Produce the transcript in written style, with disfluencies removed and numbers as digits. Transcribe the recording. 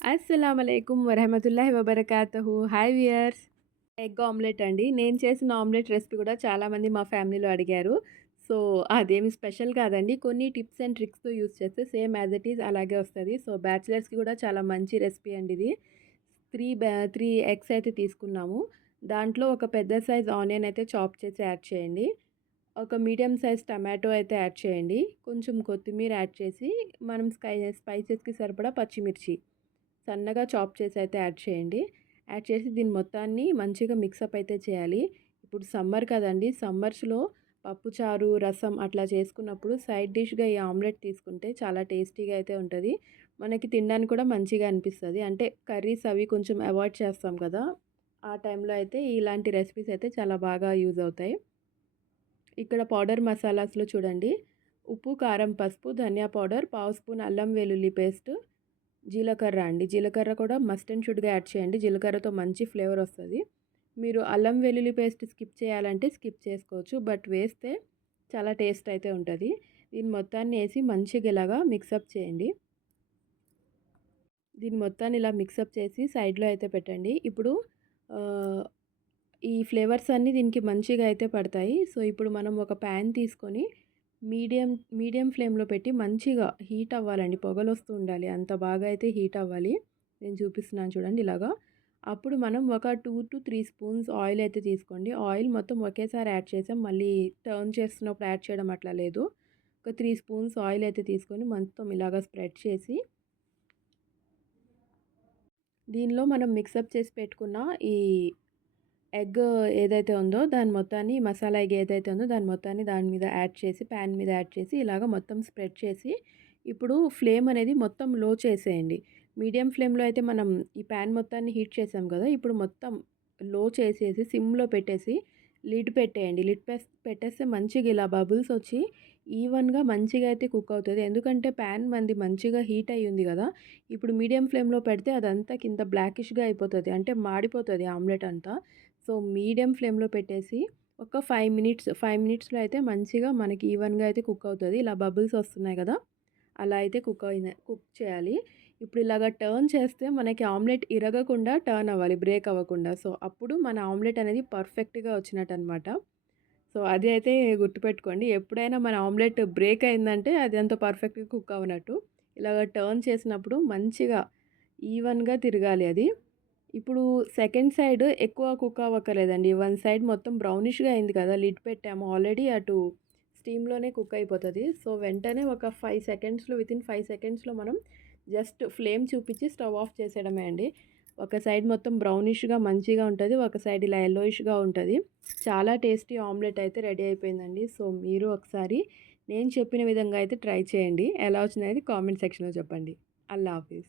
అస్సలామలైకుం వరహమతుల్లాహి వబరకాతుహు. Hi viewers. Egg omelette అండి. నేను చేసిన ఆమ్లెట్ రెసిపీ కూడా చాలామంది మా ఫ్యామిలీలో అడిగారు. సో, అదేమి స్పెషల్ కాదండి. కొన్ని టిప్స్ అండ్ ట్రిక్స్‌తో యూజ్ చేస్తే సేమ్ యాజ్ ఇట్ ఈజ్ అలాగే వస్తది. సో, బ్యాచిలర్స్‌కి కూడా చాలా మంచి రెసిపీ అండి ఇది. 3 ఎగ్స్ అయితే తీసుకున్నాము. దాంట్లో ఒక పెద్ద సైజ్ ఆనియన్ అయితే చాప్ చేసి యాడ్ చేయండి. ఒక మీడియం సైజ్ టమాటో అయితే యాడ్ చేయండి. కొంచెం కొత్తిమీర యాడ్ చేసి మనం స్పైసెస్‌కి సరిపడా పచ్చిమిర్చి సన్నగా చాప్ చేసి అయితే యాడ్ చేయండి. యాడ్ చేసి దీన్ని మొత్తాన్ని మంచిగా మిక్సప్ అయితే చేయాలి. ఇప్పుడు సమ్మర్ కదండీ! సమ్మర్స్‌లో పప్పుచారు, రసం అట్లా చేసుకున్నప్పుడు సైడ్ డిష్‌గా ఈ ఆమ్లెట్ తీసుకుంటే చాలా టేస్టీగా అయితే ఉంటది. మనకి తినడానికి కూడా మంచిగా అనిపిస్తది. అంటే కర్రీస్ అవి కొంచెం అవాయిడ్ చేస్తాం కదా! ఆ టైంలో అయితే ఇలాంటి రెసిపీస్ అయితే చాలా బాగా యూజ్ అవుతాయి. ఇక్కడ పౌడర్ మసాలాస్‌లో చూడండి. ఉప్పు, కారం, పసుపు, ధనియా పౌడర్, పావు స్పూన్ అల్లం వెల్లుల్లి పేస్ట్, జీలకర్ర అండి. జీలకర్ర కూడా మస్ట్ అండ్ షుడ్‌గా యాడ్ చేయండి. జీలకర్రతో మంచి ఫ్లేవర్ వస్తది. మీరు అల్లం వెల్లుల్లి పేస్ట్ స్కిప్ చేయాలంటే స్కిప్ చేసుకోవచ్చు. బట్ వేస్తే చాలా టేస్ట్ అయితే ఉంటది. దీన్ని మొత్తాన్ని ఏసి మంచిగా ఇలాగా మిక్సప్ చేయండి. దీన్ని మొత్తాన్ని ఇలా మిక్సప్ చేసి సైడ్‌లో అయితే పెట్టండి. ఇప్పుడు ఆహ్, ఈ ఫ్లేవర్స్ అన్నీ దీనికి మంచిగా అయితే పడతాయి. సో, ఇప్పుడు మనం ఒక ప్యాన్ తీసుకొని మీడియం మీడియం ఫ్లేమ్‌లో పెట్టి మంచిగా హీట్ అవ్వాలండి. పొగలొస్తూ ఉండాలి. అంత బాగా అయితే హీట్ అవ్వాలి. నేను చూపిస్తున్నాను చూడండి ఇలాగా. అప్పుడు మనం ఒక 2-3 స్పూన్స్ ఆయిల్ అయితే తీసుకోండి. ఆయిల్ మొత్తం ఒకేసారి యాడ్ చేసాం. మళ్ళీ టర్న్ చేస్తున్నప్పుడు యాడ్ చేయడం అట్లా లేదు. ఒక 3 స్పూన్స్ ఆయిల్ అయితే తీసుకొని మొత్తం ఇలాగా స్ప్రెడ్ చేసి దీనిలో మనం మిక్సప్ చేసి పెట్టుకున్న ఈ ఎగ్ ఏదైతే ఉందో దాని మొత్తాన్ని మసాలా ఎగ్ ఏదైతే ఉందో దాని మొత్తాన్ని దాని మీద యాడ్ చేసి ప్యాన్ మీద యాడ్ చేసి ఇలాగ మొత్తం స్ప్రెడ్ చేసి ఇప్పుడు ఫ్లేమ్ అనేది మొత్తం లో చేసేయండి. మీడియం ఫ్లేమ్‌లో అయితే మనం ఈ ప్యాన్ మొత్తాన్ని హీట్ చేసాం కదా! ఇప్పుడు మొత్తం లో చేసేసి సిమ్‌లో పెట్టేసి లిడ్ పెట్టేయండి. పెట్టేస్తే మంచిగా ఇలా బబుల్స్ వచ్చి ఈవెన్‌గా మంచిగా అయితే కుక్ అవుతది. ఎందుకంటే ప్యాన్ మనది మంచిగా హీట్ అయ్యి కదా! ఇప్పుడు మీడియం ఫ్లేమ్‌లో పెడితే అదంతా కింద బ్లాకిష్‌గా అయిపోతది. అంటే మాడిపోతది ఆమ్లెట్ అంతా. సో, మీడియం ఫ్లేమ్‌లో పెట్టేసి ఒక 5 మినిట్స్‌లో అయితే మంచిగా మనకి ఈవెన్‌గా అయితే కుక్ అవుతది. ఇలా బబుల్స్ వస్తున్నాయి కదా! అలా అయితే కుక్ చేయాలి. ఇప్పుడు ఇలాగ టర్న్ చేస్తే మనకి ఆమ్లెట్ ఇరగకుండా టర్న్ అవ్వాలి. బ్రేక్ అవ్వకుండా. సో, అప్పుడు మన ఆమ్లెట్ అనేది పర్ఫెక్ట్‌గా వచ్చినట్టనమాట. సో, అది అయితే గుర్తుపెట్టుకోండి. ఎప్పుడైనా మన ఆమ్లెట్ బ్రేక్ అయిందంటే అది అంత పర్ఫెక్ట్‌గా కుక్ అవ్వనట్టు. ఇలాగ టర్న్ చేసినప్పుడు మంచిగా ఈవెన్‌గా తిరగాలి అది. ఇప్పుడు సెకండ్ సైడ్ ఎక్కువ కుక్ అవ్వక్కర్లేదండి. వన్ సైడ్ మొత్తం బ్రౌనిష్‌గా అయింది కదా! లిడ్ పెట్టాము ఆల్రెడీ అటు స్టీమ్‌లోనే కుక్ అయిపోతది. సో, వెంటనే ఒక 5 సెకండ్స్‌లో వితిన్ 5 సెకండ్స్‌లో మనం జస్ట్ ఫ్లేమ్ చూపించి స్టవ్ ఆఫ్ చేసేయడమే అండి. ఒక సైడ్ మొత్తం బ్రౌనిష్‌గా మంచిగా ఉంటది. ఒక సైడ్ ఇలా యెల్లోయిష్‌గా ఉంటది. చాలా టేస్టీ ఆమ్లెట్ అయితే రెడీ అయిపోయిందండి. సో, మీరు ఒకసారి నేను చెప్పిన విధంగా అయితే ట్రై చేయండి. ఎలా వచ్చిందనేది కామెంట్ సెక్షన్‌లో చెప్పండి. అల్లా హాఫిజ్.